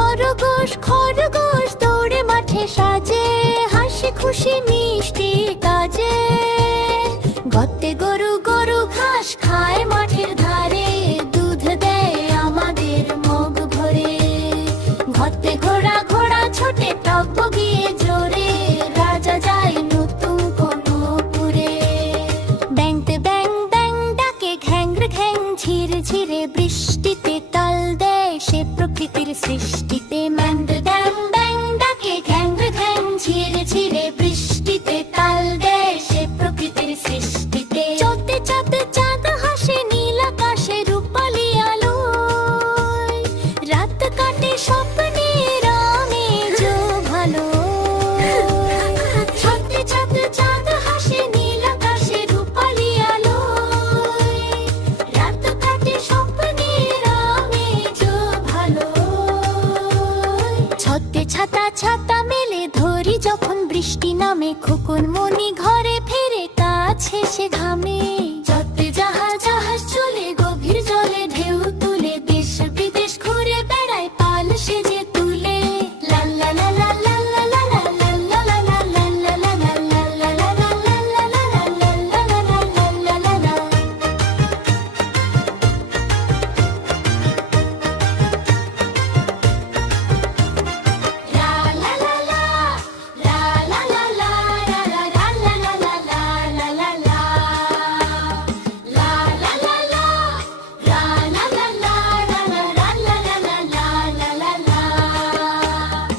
খরগোশ খরগোশ দৌড়ে মাঠে সাজে, হাসি খুশি মিষ্টি কাজে। গর্তে গরু গরু ঘাস খায় মাঠের ধারে, দুধ দেয় আমাদের মগ ভরে। ঘর্তে ঘোড়া ঘোড়া ছোটে টপ গিয়ে জোরে, রাজা যায় নতুন কোনো পুরে। ব্যাংতে ব্যাং ব্যাং ডাকে ঘ্যাংর ঘ্যাং ঝিরে ঝিরে, বৃষ্টিতে তাল দেয় সে প্রকৃতির সৃষ্টিতে। ম্যাংদ ড্যাং ব্যাং ডাকে ঘ্যাংর ঘ্যাং ঝিরে ঝিরে, বৃষ্টিতে তাল দেয় সে প্রকৃতির সৃষ্টিতে। চলতে চলতে চাঁদ হাসে নীল আকাশে রূপালি আলোয়, রাত কাটে স্বপ্নের আমেজ ভালো। চলতে চলতে চাঁদ হাসে নীল আকাশে রূপালি আলোয়, রাত কাটে স্বপ্নের আমেজ ভালো। ছতে ছাতা ছাতা মেলে ধরি যখন বৃষ্টি নামে, খোকন মনি ঘরে ফেরে কাছে সে ঘামে।